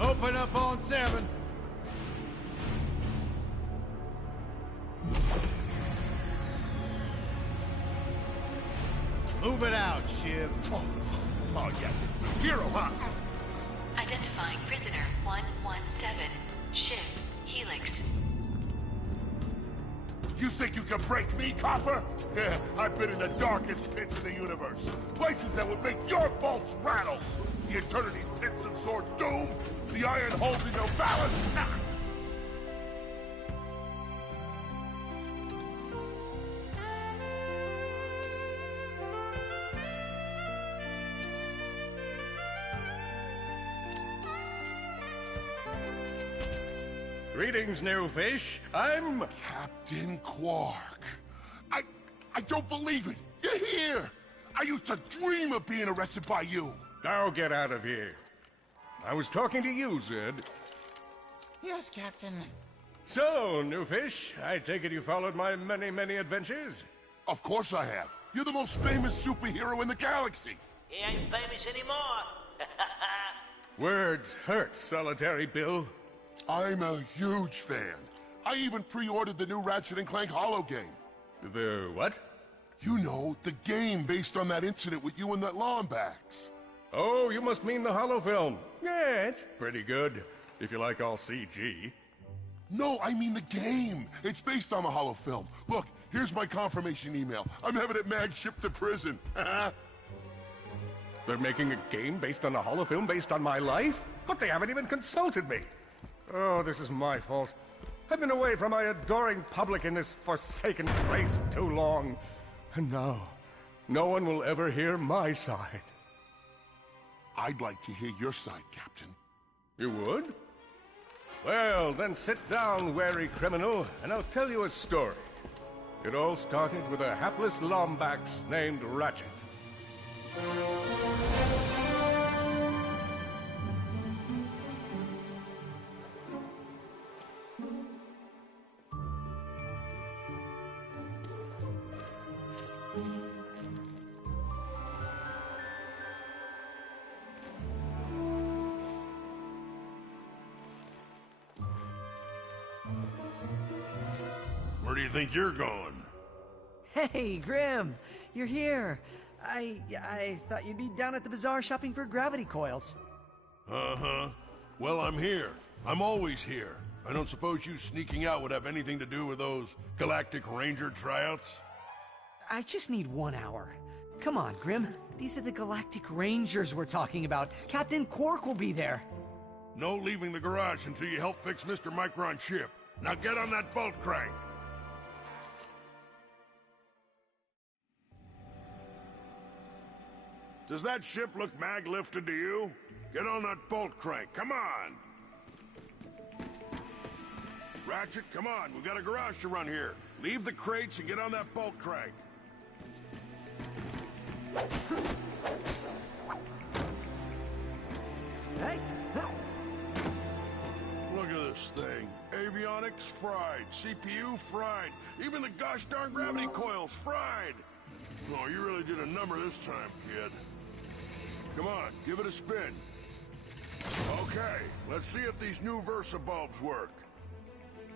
Open up on 7. Move it out, Shiv. Oh yeah. Hero, huh? Identifying prisoner 117, Shiv, Helix. You think you can break me, Copper? Yeah, I've been in the darkest pits in the universe. Places that would make your bolts rattle. The eternity pits of Sword Doom. The iron holes in your balance. Greetings, new fish. I'm... Captain Quark. I don't believe it. You're here. I used to dream of being arrested by you. Now get out of here. I was talking to you, Zed. Yes, Captain. So, new fish, I take it you followed my many, many adventures? Of course I have. You're the most famous superhero in the galaxy. He ain't famous anymore. Words hurt, Solitary Bill. I'm a huge fan. I even pre-ordered the new Ratchet Clank holo game. The what? You know, the game based on that incident with you and that Lombax. Oh, you must mean the holo film. Yeah, it's pretty good, if you like all CG. No, I mean the game. It's based on the holo film. Look, here's my confirmation email. I'm having it mag shipped to prison. They're making a game based on a holo film based on my life? But they haven't even consulted me. Oh, this is my fault. I've been away from my adoring public in this forsaken place too long. And now, no one will ever hear my side. I'd like to hear your side, Captain. You would? Well, then sit down, wary criminal, and I'll tell you a story. It all started with a hapless Lombax named Ratchet. Where do you think you're going? Hey, Grim, you're here. I thought you'd be down at the bazaar shopping for gravity coils. Uh-huh. Well, I'm here. I'm always here. I don't suppose you sneaking out would have anything to do with those Galactic Ranger tryouts? I just need 1 hour. Come on, Grim. These are the Galactic Rangers we're talking about. Captain Quark will be there. No leaving the garage until you help fix Mr. Micron's ship. Now get on that bolt crank. Does that ship look mag-lifted to you? Get on that bolt crank, come on! Ratchet, come on, we've got a garage to run here. Leave the crates and get on that bolt crank. Hey! Look at this thing. Avionics fried, CPU fried, even the gosh darn gravity coils fried. Oh, you really did a number this time, kid. Come on, give it a spin. Okay, let's see if these new Versa bulbs work.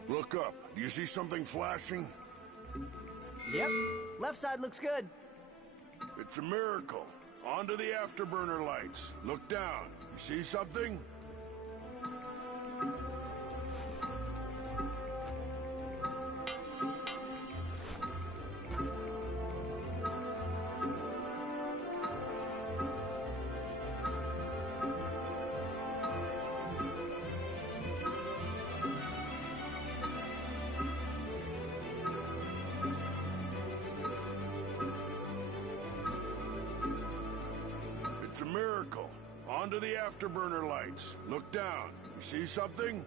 Look up. Do you see something flashing? Yep, left side looks good. It's a miracle. Onto the afterburner lights. Look down. You see something? It's a miracle. Onto the afterburner lights. Look down. You see something?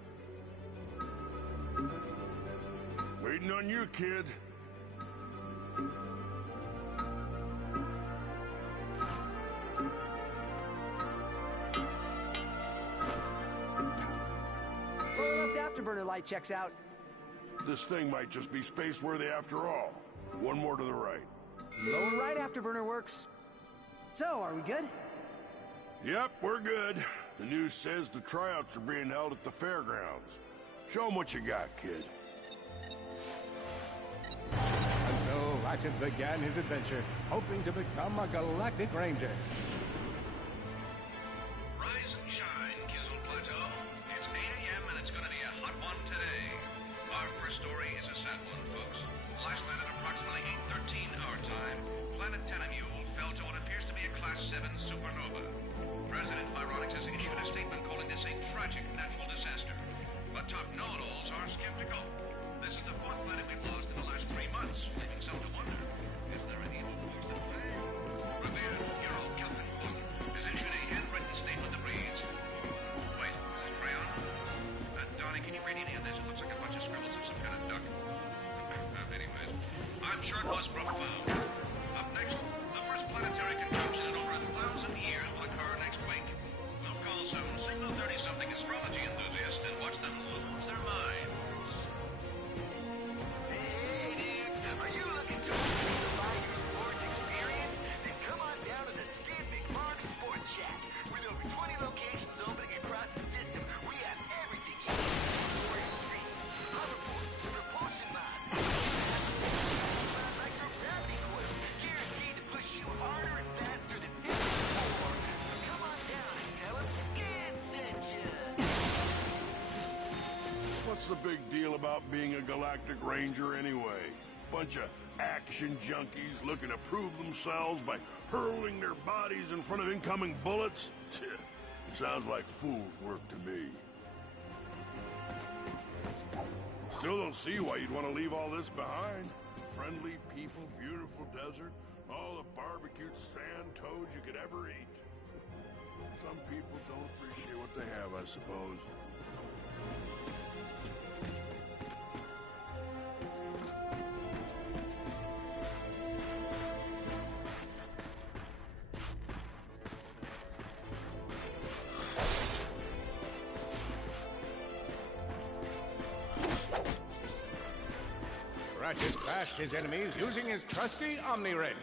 Waiting on you, kid. Lower left afterburner light checks out. This thing might just be space-worthy after all. One more to the right. Lower right afterburner works. So, are we good? Yep, we're good. The news says the tryouts are being held at the fairgrounds. Show 'em what you got, kid. And so Ratchet began his adventure, hoping to become a galactic ranger. Rise and shine, Kizzle Plateau. It's 8 a.m. and it's going to be a hot one today. Our first story is a sad one, folks. Last night at approximately 8:13 our time, Planet Tenamule fell to what appears to be a Class 7 supernova. President Phyronix has issued a statement calling this a tragic natural disaster. But top know-it-alls are skeptical. This is the fourth planet we've lost in the last 3 months, leaving some to wonder if there are evil forces at play. Revered hero Captain Quark has issued a handwritten statement that reads... Wait, is this crayon? Donnie, can you read any of this? It looks like a bunch of scribbles of some kind of duck. Anyways, I'm sure it was profound. Up next, the first planetary conjunction in over 1,000 years will occur next week. We'll call some single 30-something astrology enthusiasts and watch them lose their minds. Hey, dudes, are you looking to amplify your sports experience? Then come on down to the Skid McMark Sports Shack. With over 20 locations opening across the system, we have everything you need for your feet. Hoverboards, propulsion mods, microgravity coils, guaranteed to push you harder and faster than ever before. So come on down and tell them Skid sent you. What's the big deal about being a galactic ranger anyway? Bunch of action junkies looking to prove themselves by hurling their bodies in front of incoming bullets? Sounds like fool's work to me. Still don't see why you'd want to leave all this behind. Friendly people, beautiful desert, all the barbecued sand toads you could ever eat. Some people don't appreciate what they have, I suppose. Ratchet bashed his enemies using his trusty Omni Wrench.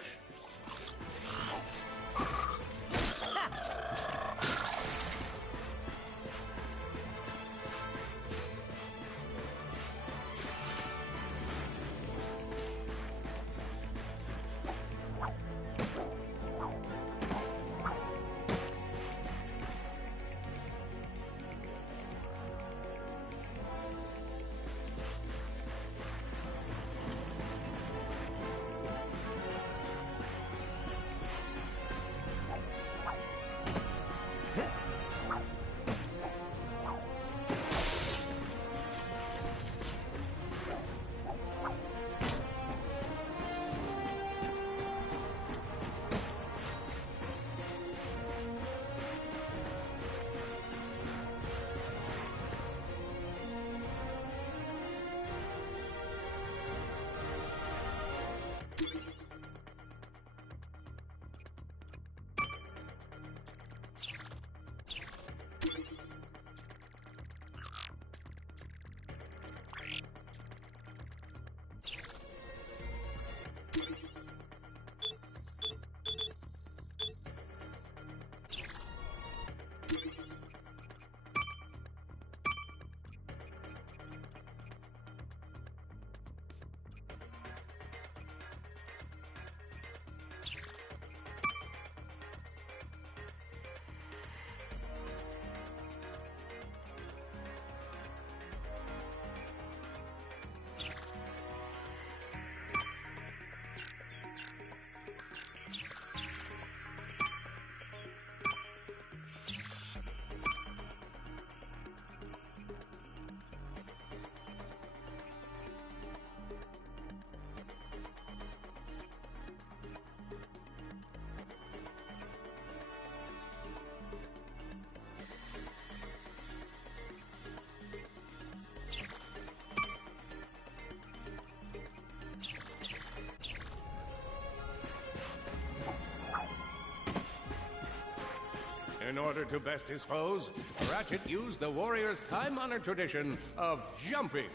In order to best his foes, Ratchet used the warrior's time-honored tradition of jumping.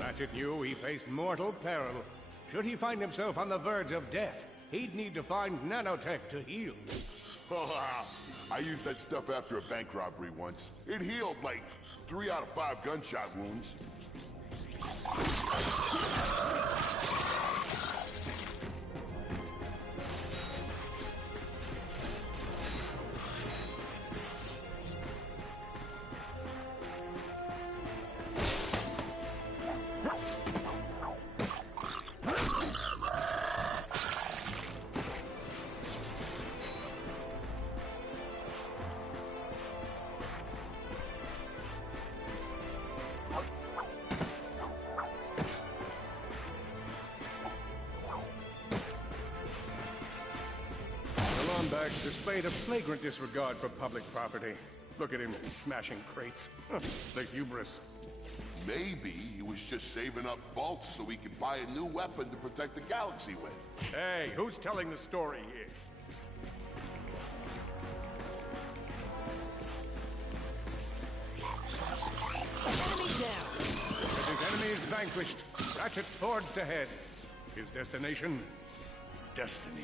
Ratchet knew he faced mortal peril. Should he find himself on the verge of death, he'd need to find nanotech to heal. Oh, I used that stuff after a bank robbery once. It healed like 3 out of 5 gunshot wounds. Lombax displayed a flagrant disregard for public property. Look at him smashing crates. The hubris. Maybe he was just saving up bolts so he could buy a new weapon to protect the galaxy with. Hey, who's telling the story here? Enemy down! With his enemies vanquished, Ratchet forged ahead. His destination? Destiny.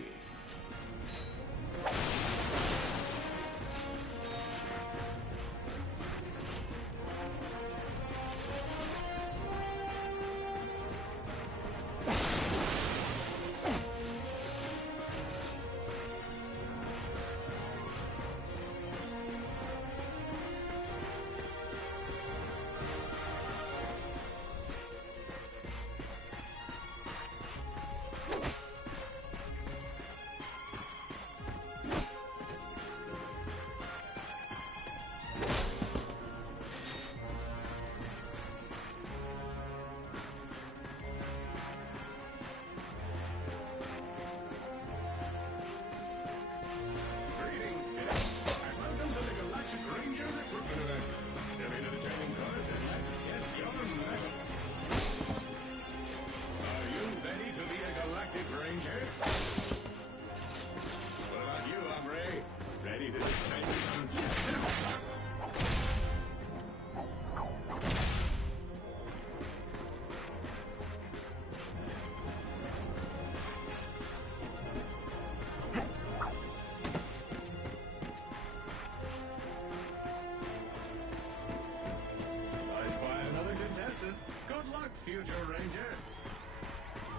Good luck, future ranger.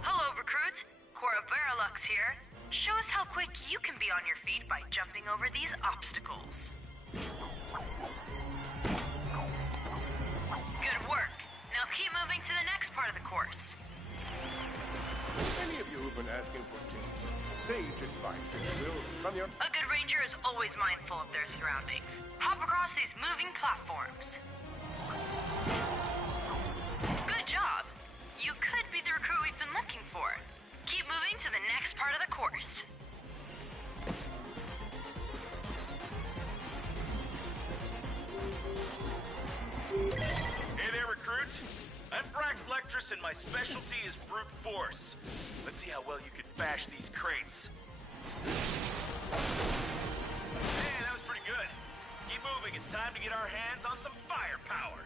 Hello, recruit. Cora Barrelux here. Show us how quick you can be on your feet by jumping over these obstacles. Good work. Now keep moving to the next part of the course. Any of you who've been asking for tips, sage advice, if you will, from your... A good ranger is always mindful of their surroundings. Hop across these moving platforms. Good job. You could be the recruit we've been looking for. Keep moving to the next part of the course. Hey there, recruit. I'm Brax Lectress, and my specialty is brute force. Let's see how well you can bash these crates. Hey, that was pretty good. Keep moving. It's time to get our hands on some firepower.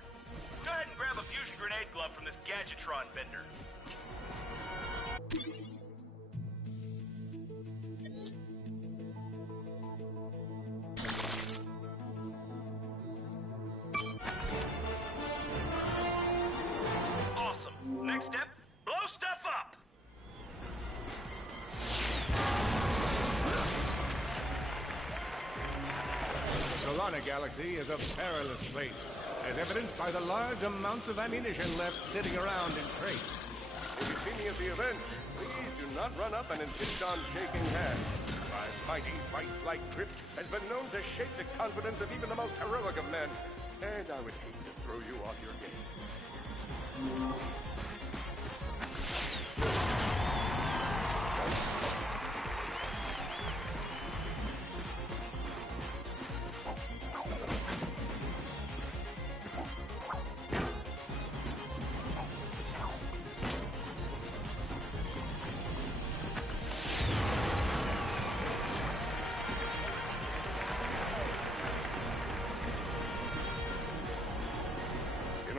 Go ahead and grab a fusion grenade glove from this Gadgetron vendor. Awesome. Next step, blow stuff up! The Solana Galaxy is a perilous place, as evidenced by the large amounts of ammunition left sitting around in crates. If you see me at the event, please do not run up and insist on shaking hands. My mighty vice-like grip has been known to shake the confidence of even the most heroic of men, and I would hate to throw you off your game.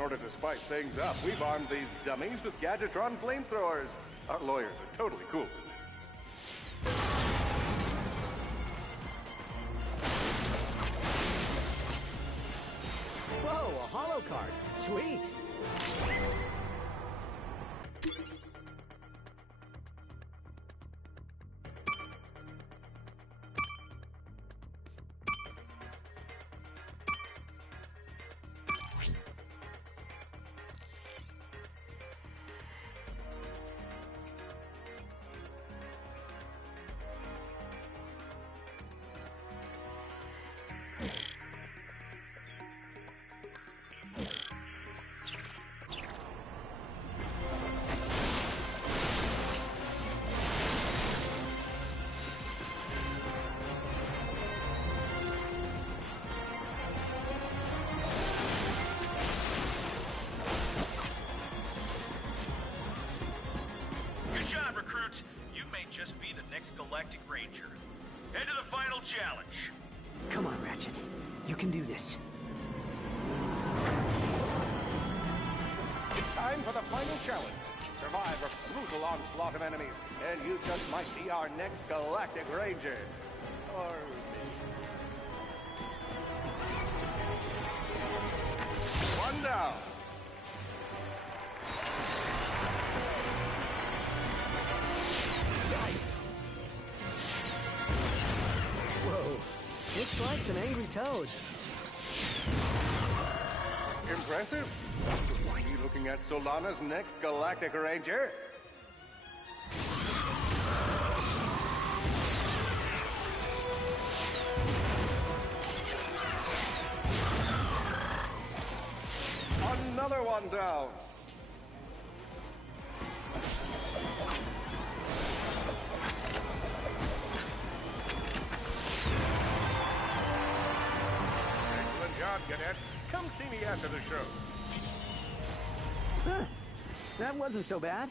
order to spice things up, we've armed these dummies with Gadgetron flamethrowers. Our lawyers are totally cool with this. Whoa, a holo card. Sweet. Good job, recruits. You may just be the next Galactic Ranger. Head to the final challenge. Come on, Ratchet. You can do this. It's time for the final challenge. Survive a brutal onslaught of enemies, and you just might be our next Galactic Ranger. Or maybe. One down. Nice. Whoa. Looks like some angry toads. Impressive. Are you looking at Solana's next Galactic Ranger? Another one down. Excellent job, Cadet. Come see me after the show. Huh. That wasn't so bad.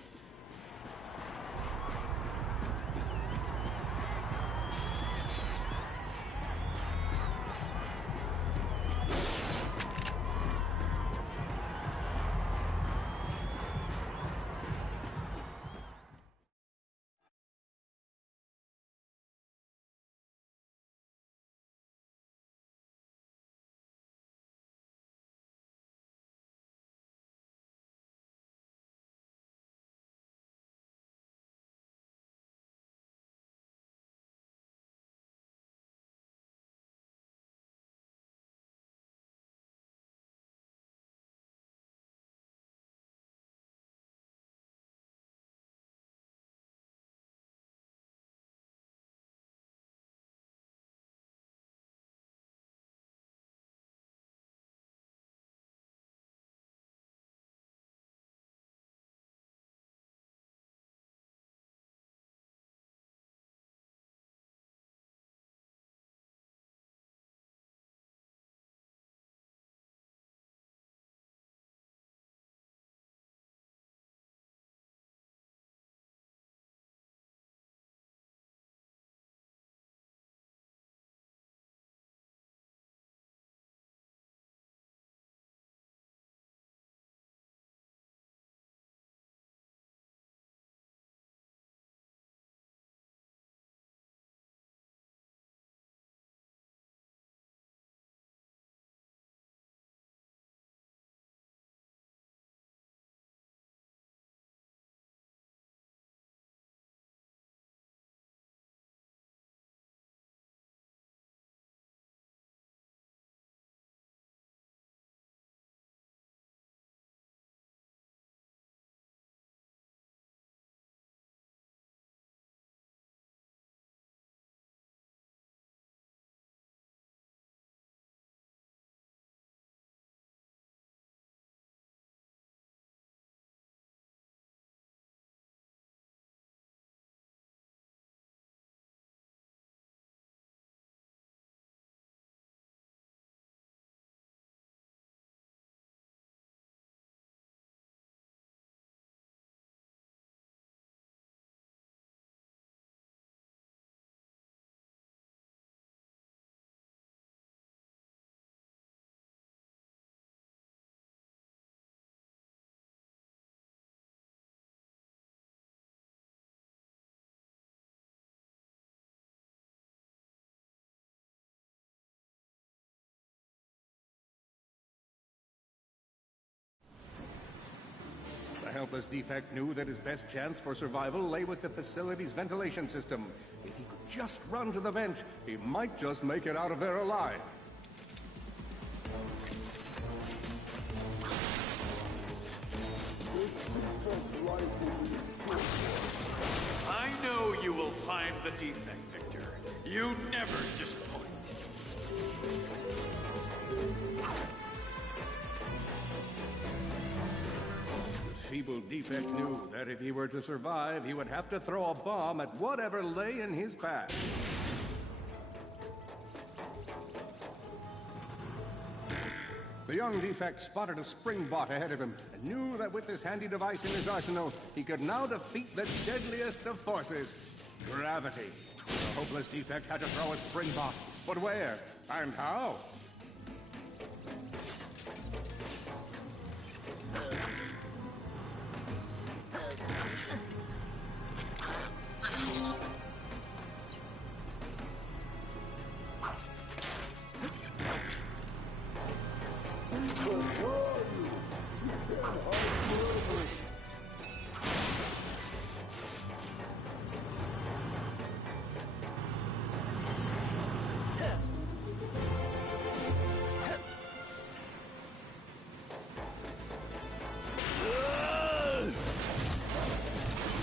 helpless defect knew that his best chance for survival lay with the facility's ventilation system. If he could just run to the vent, he might just make it out of there alive. I know you will find the defect, Victor. You never disappoint. The feeble defect knew that if he were to survive, he would have to throw a bomb at whatever lay in his path. The young defect spotted a spring bot ahead of him and knew that with this handy device in his arsenal, he could now defeat the deadliest of forces, gravity. The hopeless defect had to throw a spring bot, but where and how?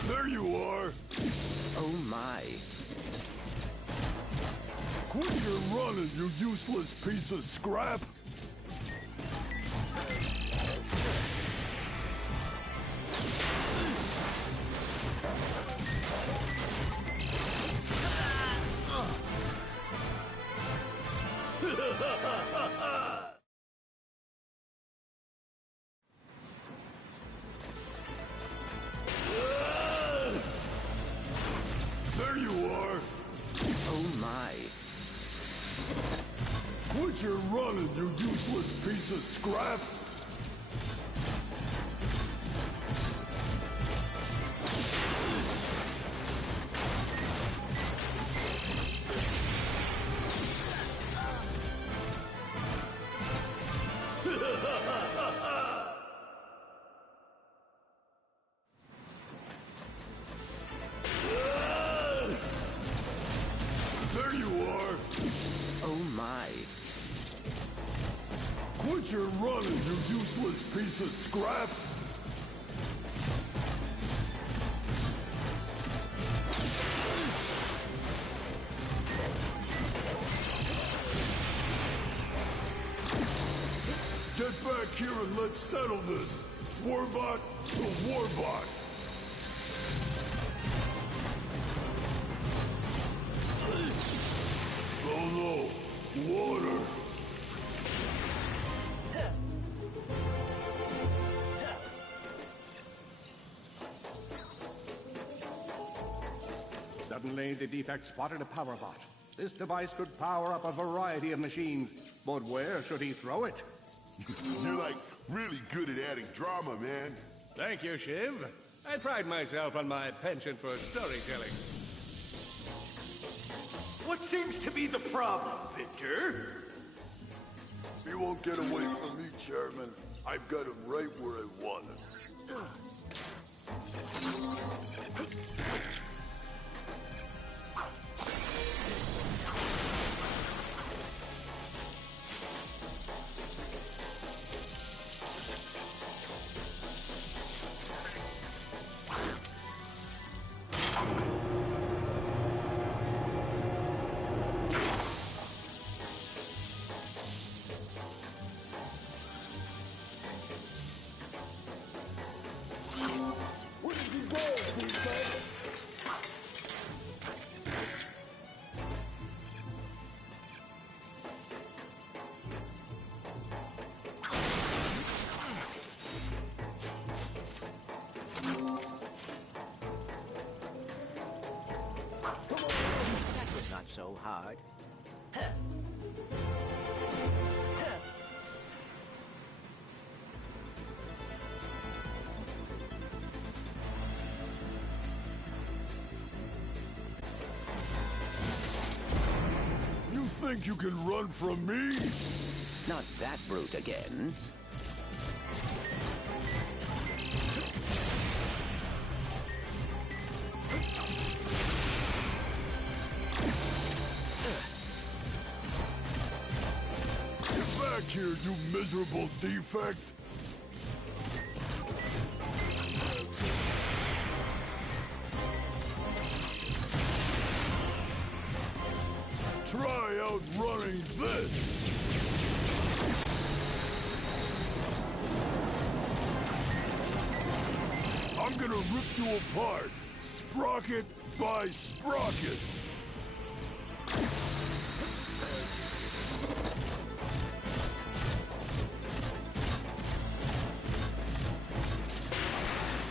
There you are! Oh my. Quit your running, you useless piece of scrap! There you are! Oh my. Quit your running, you useless piece of scrap! There you are! Oh my. Quit your running, you useless piece of scrap! Get back here and let's settle this! Warbot to Warbot! Oh no! Water! Suddenly, the defect spotted a power bot. This device could power up a variety of machines, but where should he throw it? You're like really good at adding drama, man. Thank you, Shiv. I pride myself on my penchant for storytelling. What seems to be the problem, Victor? He won't get away from me, Chairman. I've got him right where I want him. Where did you go, Defect? That was not so hard. You think you can run from me? Not that brute again. here, you miserable defect? Try outrunning this! I'm gonna rip you apart, sprocket by sprocket!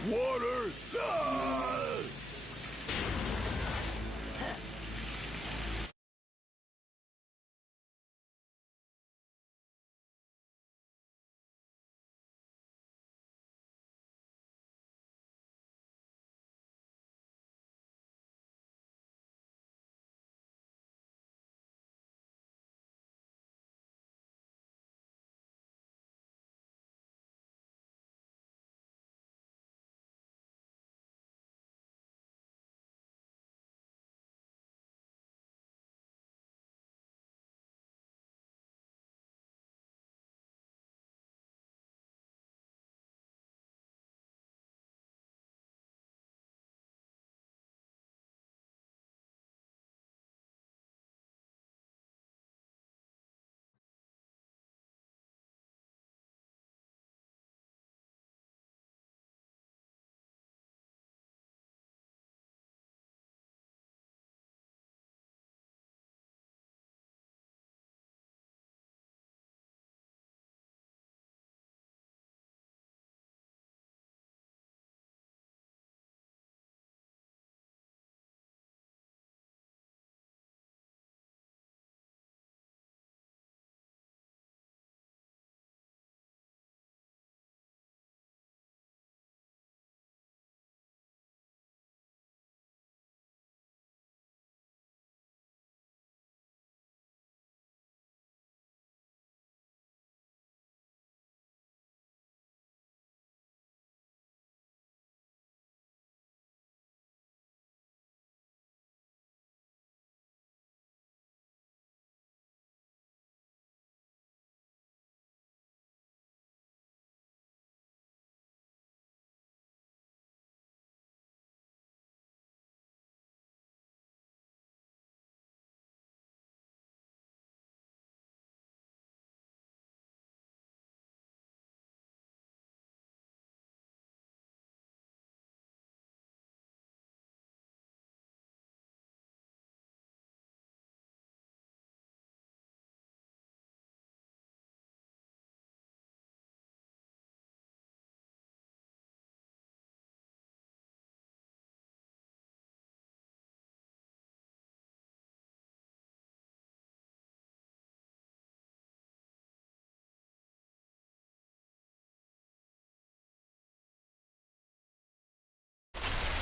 Water! Ah!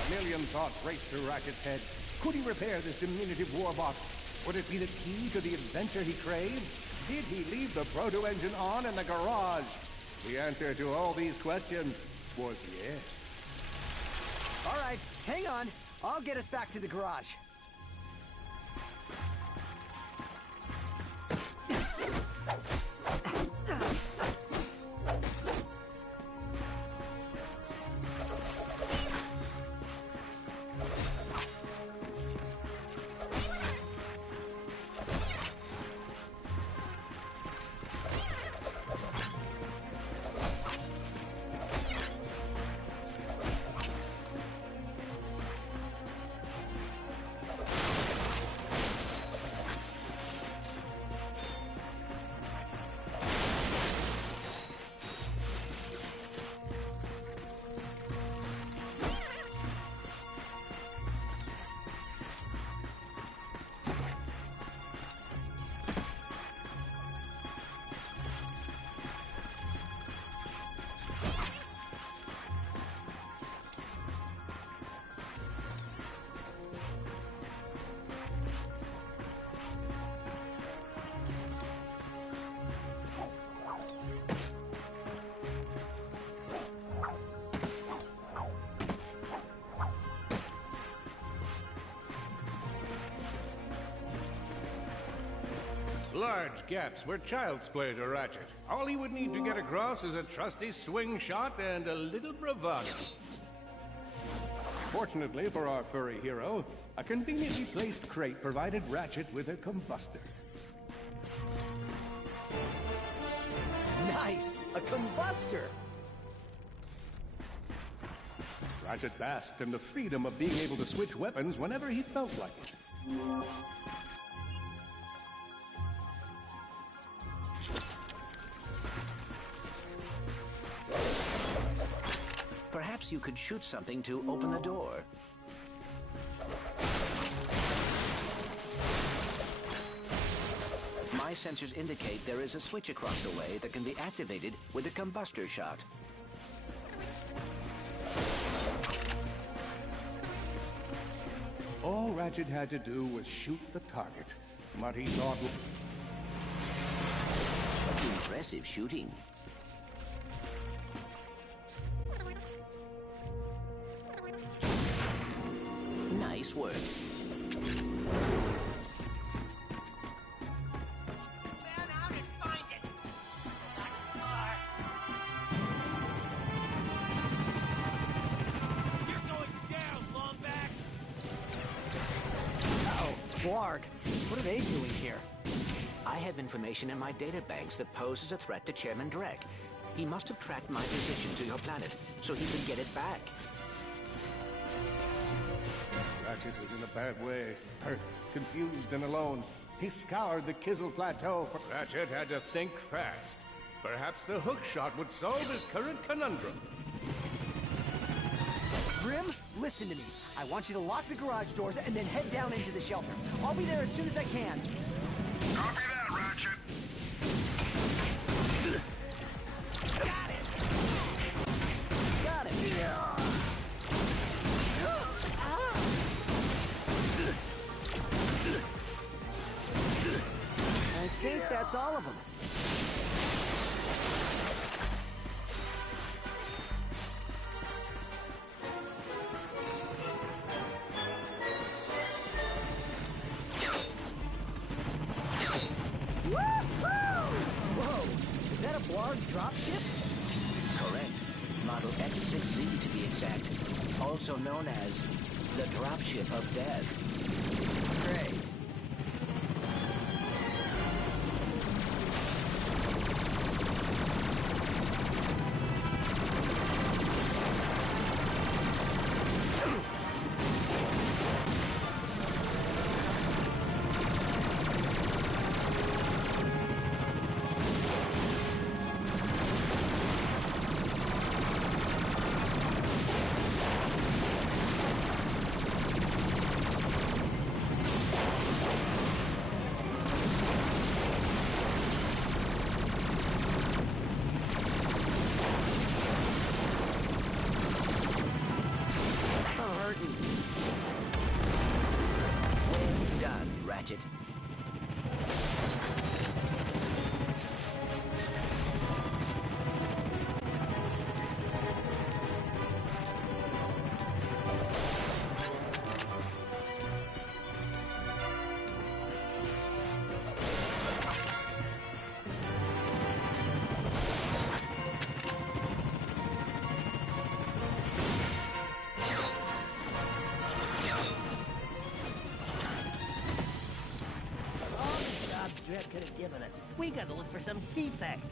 A million thoughts raced through Ratchet's head. Could he repair this diminutive warbot? Would it be the key to the adventure he craved? Did he leave the proto-engine on in the garage? The answer to all these questions was yes. All right, hang on. I'll get us back to the garage. Large gaps where child's play to Ratchet. All he would need to get across is a trusty swing shot and a little bravado. Fortunately for our furry hero, a conveniently placed crate provided Ratchet with a combustor. Nice! A combustor! Ratchet basked in the freedom of being able to switch weapons whenever he felt like it. Perhaps you could shoot something to open the door. My sensors indicate there is a switch across the way that can be activated with a combustor shot. All Ratchet had to do was shoot the target. What he thought was... Impressive shooting. Nice work. Blarg, what are they doing here? I have information in my databanks that poses a threat to Chairman Drek. He must have tracked my position to your planet, so he could get it back. Ratchet was in a bad way. Hurt, confused, and alone. He scoured the Kizzle Plateau. Ratchet had to think fast. Perhaps the hook shot would solve his current conundrum. Grim, listen to me. I want you to lock the garage doors and then head down into the shelter. I'll be there as soon as I can. Copy that, Ratchet. Got it! Got it! I think that's all of them. Dropship? Correct. Model X6D to be exact. Also known as the Dropship of Death. Great. Well done, Ratchet. Drek could have given us. We gotta look for some defect.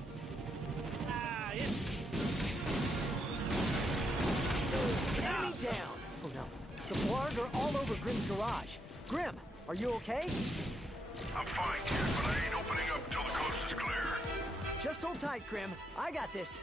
Enemy down! Oh no. The Blarg are all over Grim's garage. Grim, are you okay? I'm fine, kid, but I ain't opening up till the coast is clear. Just hold tight, Grim. I got this.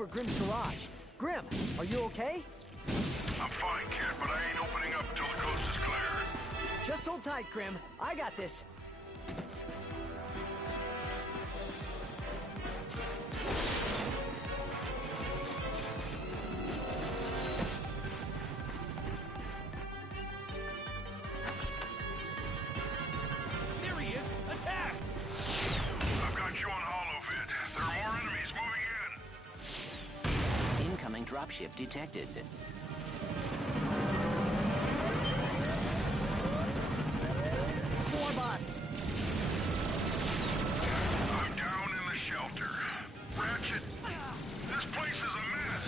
over Grimm's garage. Grim, are you okay? I'm fine, kid, but I ain't opening up till the coast is clear. Just hold tight, Grim. I got this. There he is! Attack! I've got you on holovid. There are more enemies moving in. Incoming dropship detected. More bots. I'm down in the shelter. Ratchet, this place is a mess.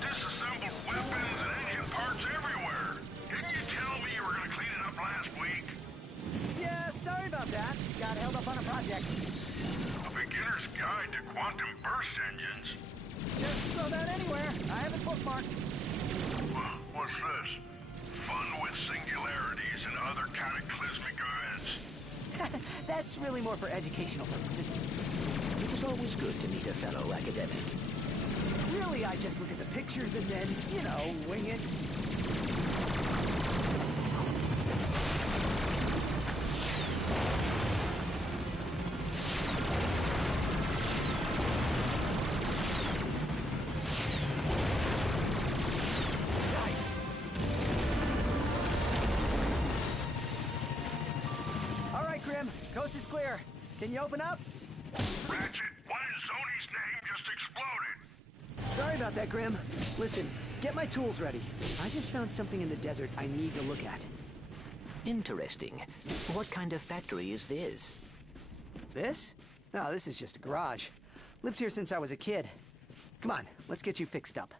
Disassembled weapons and engine parts everywhere. Didn't you tell me you were gonna clean it up last week? Yeah, sorry about that. Got held up on a project. A beginner's guide to quantum burst engines. Just throw that anywhere. I have it bookmarked. What's this? Fun with singularities and other cataclysmic events. That's really more for educational purposes. It is always good to meet a fellow academic. Really, I just look at the pictures and then, you know, wing it. Nice. All right, Grim. Coast is clear. Can you open up? Ratchet, one in Zony's name just exploded. Sorry about that, Grim. Listen, get my tools ready. I just found something in the desert I need to look at. Interesting. What kind of factory is this? This? No, this is just a garage. Lived here since I was a kid. Come on, let's get you fixed up.